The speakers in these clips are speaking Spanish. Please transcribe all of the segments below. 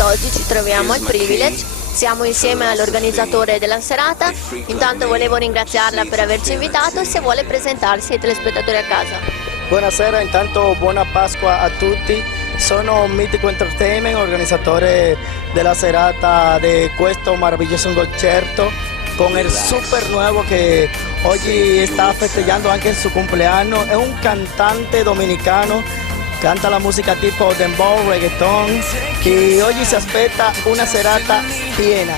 quest'oggi ci troviamo al Privilege, siamo insieme all'organizzatore della serata. Intanto volevo ringraziarla per averci invitato e se vuole presentarsi ai telespettatori a casa. Buonasera, intanto buona Pasqua a tutti. Sono Mítico Entertainment, organizzatore della serata di questo meraviglioso concerto con el super nuevo que hoy está festejando anche su cumpleaños. Es un cantante dominicano, canta la música tipo dembow, reggaeton, e oggi si aspetta una serata piena.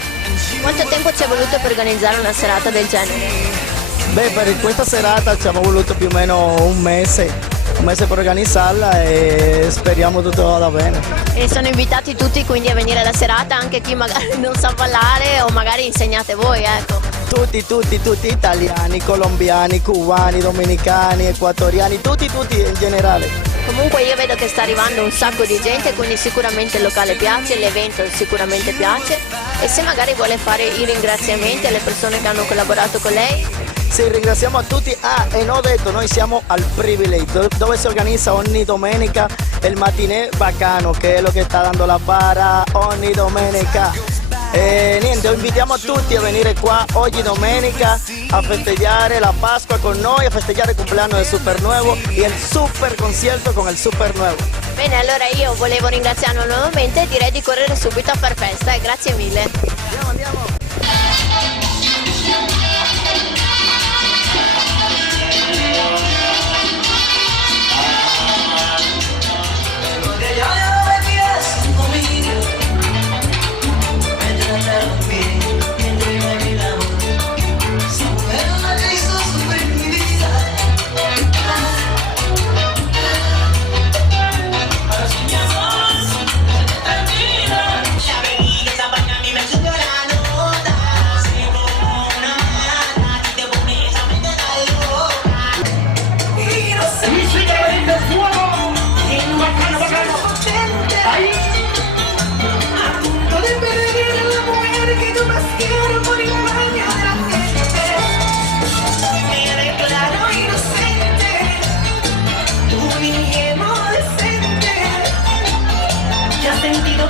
Quanto tempo ci è voluto per organizzare una serata del genere? Beh, per questa serata ci abbiamo voluto più o meno un mese per organizzarla e speriamo tutto vada bene. E sono invitati tutti quindi a venire alla serata, anche chi magari non sa ballare o magari insegnate voi, ecco. Tutti italiani, colombiani, cubani, dominicani, equatoriani, tutti in generale. Comunque io vedo che sta arrivando un sacco di gente, quindi sicuramente il locale piace, l'evento sicuramente piace. E se magari vuole fare i ringraziamenti alle persone che hanno collaborato con lei? Sì, ringraziamo a tutti. E non ho detto, noi siamo al Privilege, dove si organizza ogni domenica il matinè bacano, che è lo che sta dando la bara ogni domenica. E niente, invitiamo a tutti a venire qua oggi domenica a festeggiare la Pasqua con noi, a festeggiare il compleanno del Super Nuevo e il super concierto con il Super Nuevo. Bene, allora io volevo ringraziarlo nuovamente e direi di correre subito a far festa, grazie mille. Andiamo.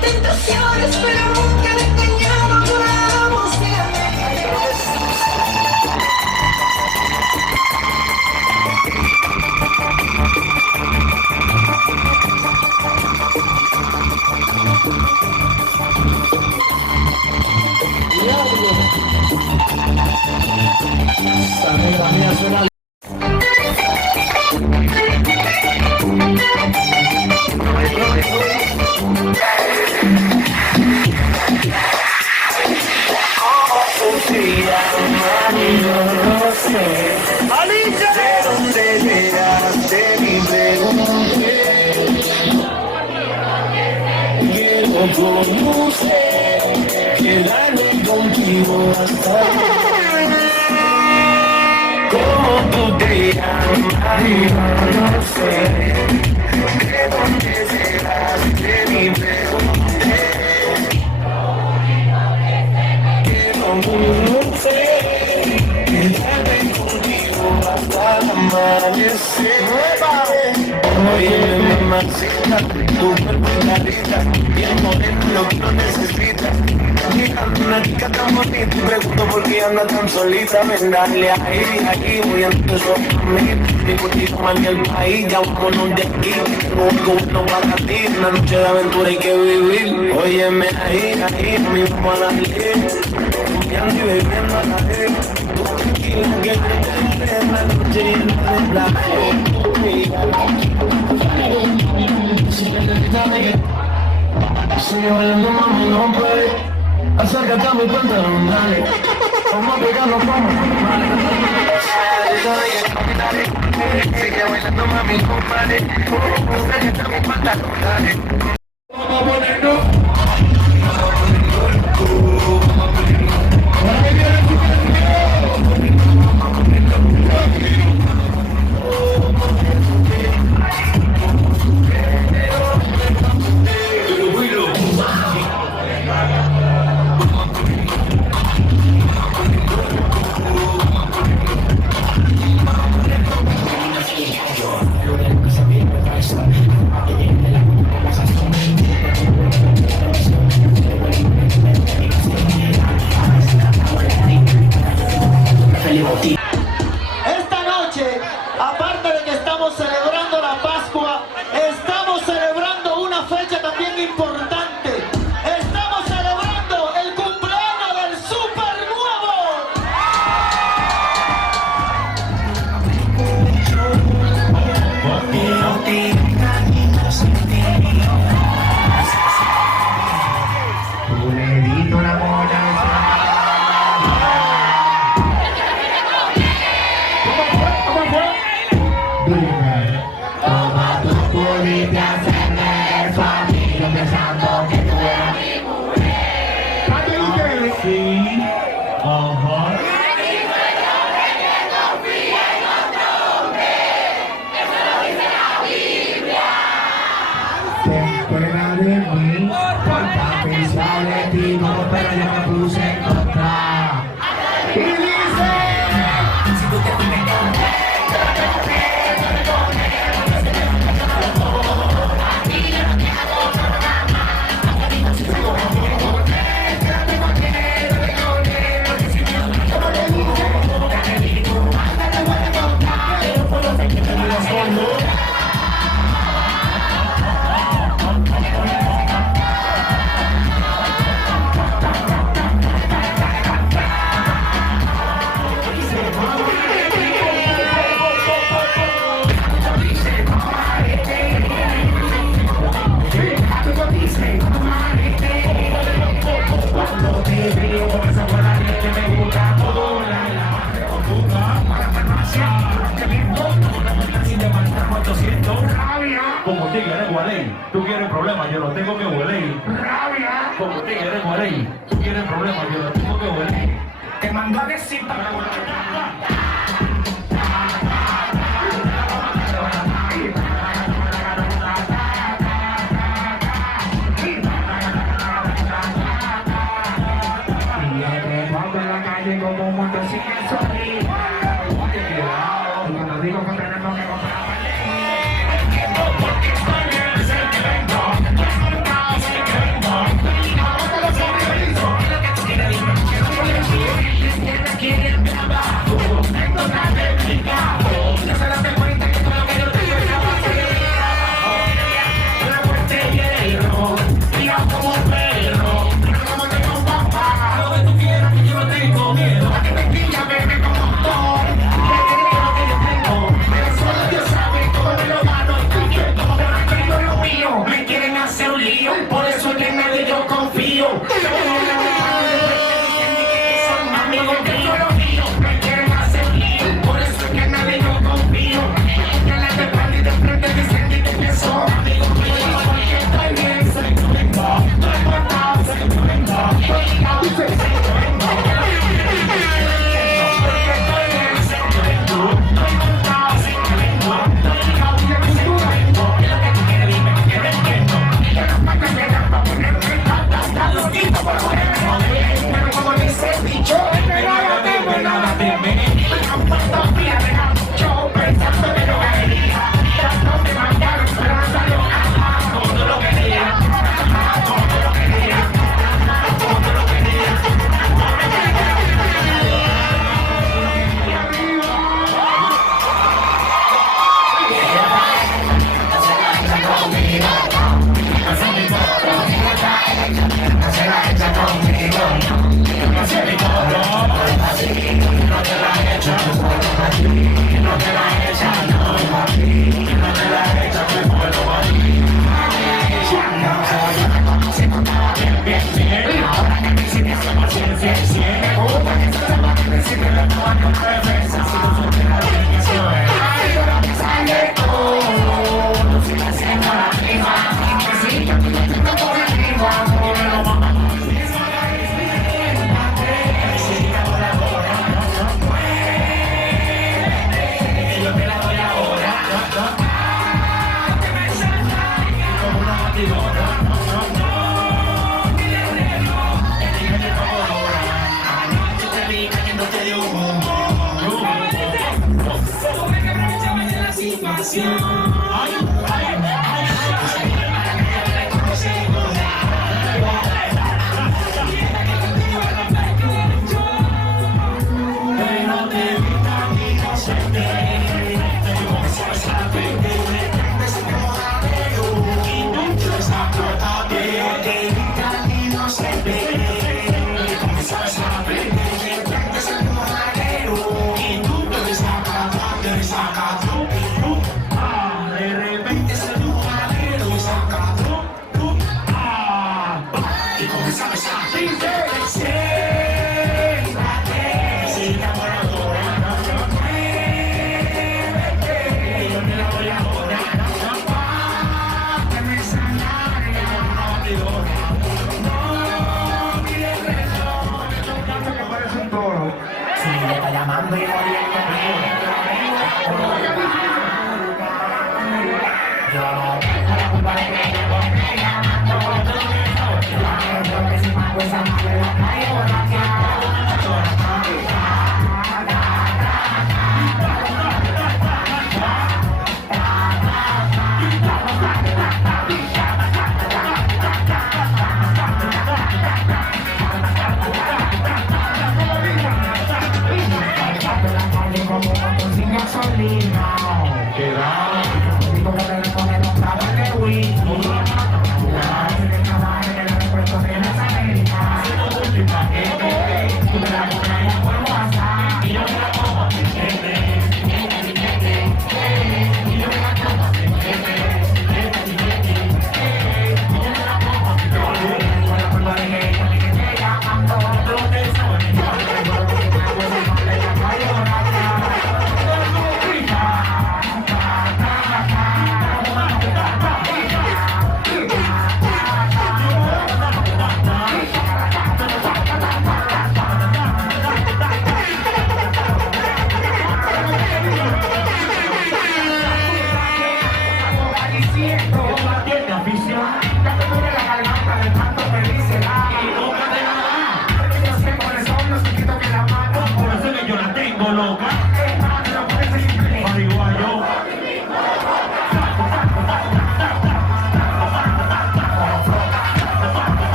Tentaciones, pero nunca le engañamos, juramos Como usted, quedarme contigo hasta como tú te llamas, no sé, de dónde serás, de mi pregunté, que no sé, quedarme contigo hasta el amanecer. Oye, mamacita, tu cuerpo es la rica, bien moreno, lo que no necesitas. Una chica tan bonita, y pregunto por qué anda tan solita. Ven, dale ahí, voy a empezar a mí. Mi contigo más ni el país, ya vámonos de aquí. Tengo algo bueno para ti, una noche de aventura hay que vivir. Óyeme ahí, mi vamos a darle. Confiando y bebiendo a la vez. Tú tranquila que te tendré una noche llena de placer. Sigue bailando, mami, no puede. Acércate a mi pantalón, dale. Vamos a pegarnos como sigue bailando, mami, no pare. Acércate a mi pantalón, dale. Vamos a ponernos. Sí. Ajá. Fuera de mí, por pensar de ti, no, pero yo me puse en contra. Y dice, si tú te tienes como tigre de Gualey, tú quieres problemas, yo lo tengo que huele. Rabia. Como tigre de Gualey, tú quieres problemas, yo lo tengo que huele. Te mandó a decir para la calle como un montón sin sonreír. Oye, cuidado, cuando digo que tenemos que comprar. Por eso es que en nadie yo confío. Amigos que yo lo mío, me quieren hacer lío. Por eso es que en nadie yo confío. Que la de espalda y de frente dicen que te pienso. Amigos míos, porque estoy bien. Sé que vengo, no he cortado, sé que vengo. Estoy ligado, sé que vengo. Porque estoy bien, sé que vengo. No he cortado, sé que vengo. Estoy ligado, sé que vengo. Es lo que tú quieres, dime, que me entiendo. Pero como dice el dicho, nada teme. Yo pensando que no caería, no me mandaron, pero no salió nada. Todo lo quería, todo lo quería, todo lo quería. Y arriba.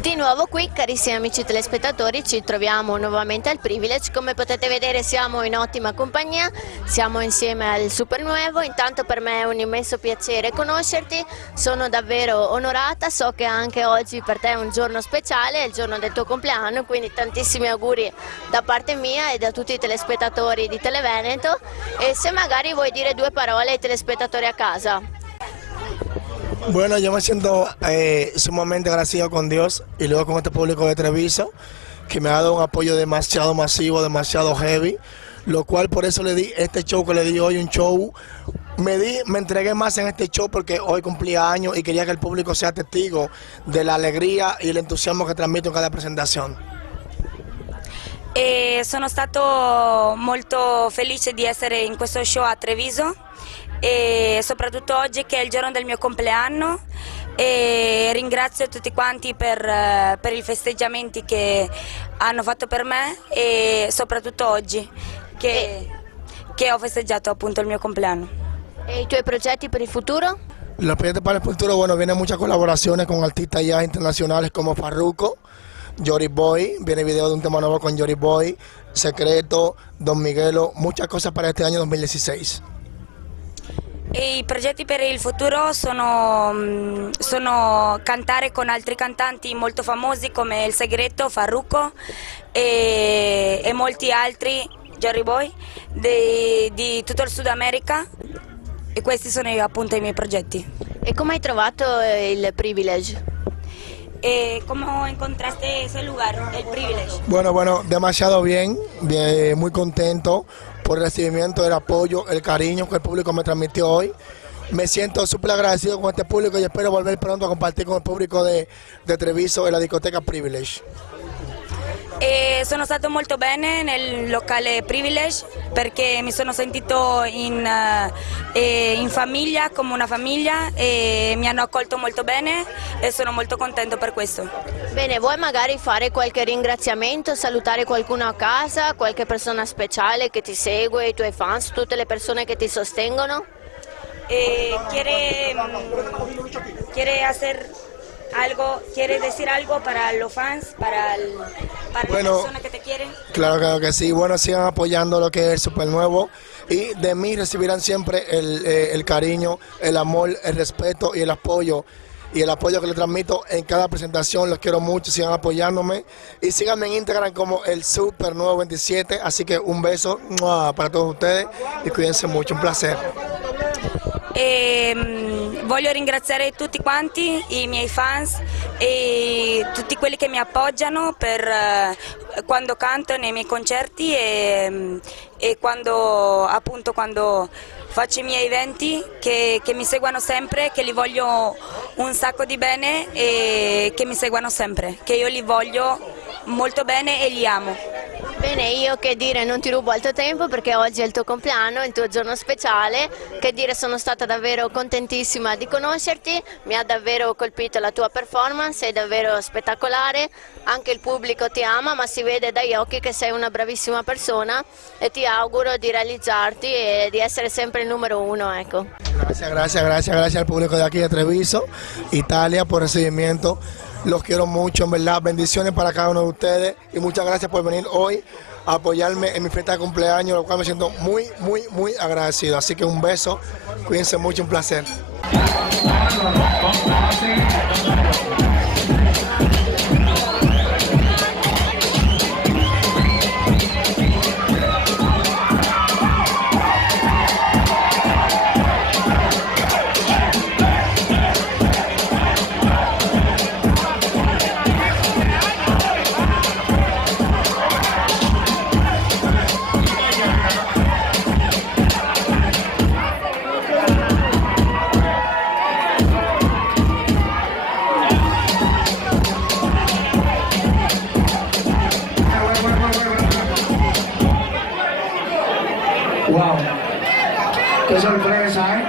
Di nuovo qui, carissimi amici telespettatori, ci troviamo nuovamente al Privilege. Come potete vedere siamo in ottima compagnia, siamo insieme al Supernuevo. Intanto per me è un immenso piacere conoscerti, sono davvero onorata, so che anche oggi per te è un giorno speciale, è il giorno del tuo compleanno, quindi tantissimi auguri da parte mia e da tutti i telespettatori di Televeneto. E se magari vuoi dire due parole ai telespettatori a casa. Bueno, yo me siento sumamente agradecido con Dios y luego con este público de Treviso, que me ha dado un apoyo demasiado masivo, demasiado heavy, lo cual por eso le di este show que le di hoy, un show, me entregué más en este show porque hoy cumplía años y quería que el público sea testigo de la alegría y el entusiasmo que transmito en cada presentación. Sono stato molto felice di essere in questo show a Treviso e soprattutto oggi che è il giorno del mio compleanno, e ringrazio tutti quanti per i festeggiamenti che hanno fatto per me e soprattutto oggi che ho festeggiato appunto il mio compleanno. E i tuoi progetti per il futuro? Los proyectos para el futuro, bueno, vienen muchas colaboraciones con artistas ya internacionales como Farruko, Jory Boy, viene video de un tema nuevo con Jory Boy, Secreto, Don Miguelo, muchas cosas para este año 2016. E i progetti per il futuro sono cantare con altri cantanti molto famosi come Il Segreto, Farruko e molti altri, Jory Boy, di tutto il Sud America, e questi sono appunto i miei progetti. E come hai trovato il Privilege? ¿Cómo encontraste ese lugar, el Privilege? Bueno, demasiado bien, muy contento por el recibimiento, el apoyo, el cariño que el público me transmitió hoy. Me siento súper agradecido con este público y espero volver pronto a compartir con el público de Treviso en la discoteca Privilege. Sono stato molto bene nel locale Privilege perché mi sono sentito in famiglia, come una famiglia, e mi hanno accolto molto bene e sono molto contento per questo. Bene, vuoi magari fare qualche ringraziamento, salutare qualcuno a casa, qualche persona speciale che ti segue, i tuoi fans, tutte le persone che ti sostengono? ¿Quiere decir algo para los fans, para la persona que te quiere? Claro que sí. Bueno, sigan apoyando lo que es el Supernuevo y de mí recibirán siempre el cariño, el amor, el respeto y el apoyo que les transmito en cada presentación. Los quiero mucho, sigan apoyándome y síganme en Instagram como el Supernuevo 27. Así que un beso para todos ustedes y cuídense mucho, un placer. Voglio ringraziare tutti quanti, i miei fans e tutti quelli che mi appoggiano per quando canto nei miei concerti e quando faccio i miei eventi, che mi seguono sempre, che li voglio un sacco di bene e che mi seguono sempre, che io li voglio molto bene e li amo. Bene, io che dire, non ti rubo altro tempo perché oggi è il tuo compleanno, è il tuo giorno speciale. Che dire, sono stata davvero contentissima di conoscerti, mi ha davvero colpito la tua performance, è davvero spettacolare, anche il pubblico ti ama, ma si vede dagli occhi che sei una bravissima persona e ti auguro di realizzarti e di essere sempre il numero uno, ecco. Gracias al público de aquí de Treviso, Italia, por el recibimiento. Los quiero mucho, en verdad. Bendiciones para cada uno de ustedes y muchas gracias por venir hoy a apoyarme en mi fiesta de cumpleaños, lo cual me siento muy agradecido. Así que un beso, cuídense mucho, un placer. Wow, qué sorpresa, ¿eh?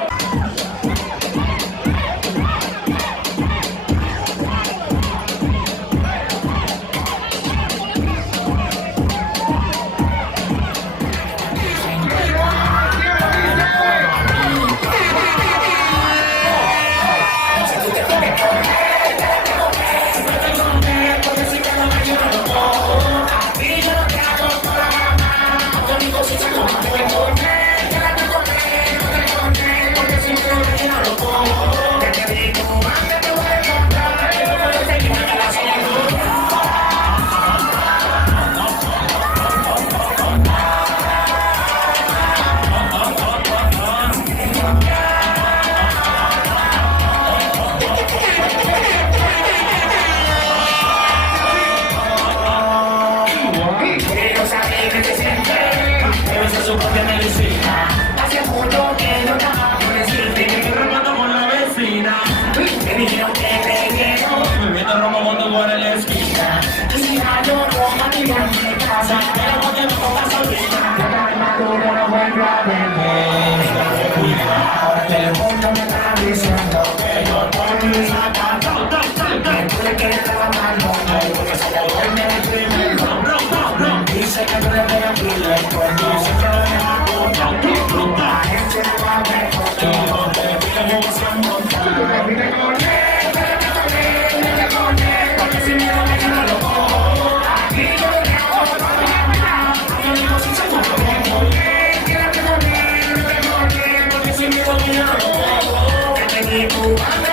Su propia medicina. Hace mucho que no estaba por decirte que estoy robando con la vecina. Me dijeron que me meto romo cuando tú en la esquina. Y si yo rojo mi de casa, pero no te me pongas solita. La armadura no vuelve a verme. Ahora que el mundo me está diciendo que yo estoy sacando. Que tuve que trabajar porque se le duerme el primero. Dice que tú le pegas tu lento, dice que lo dejas botando. La gente no va a ver contigo, te pide que se han montado. Te pide con él, porque si miedo me quedo loco. Aquí yo le hago todo, yo digo si se mueve con él. Quédate con él, porque si miedo me quedo loco. Te pedí tu madre.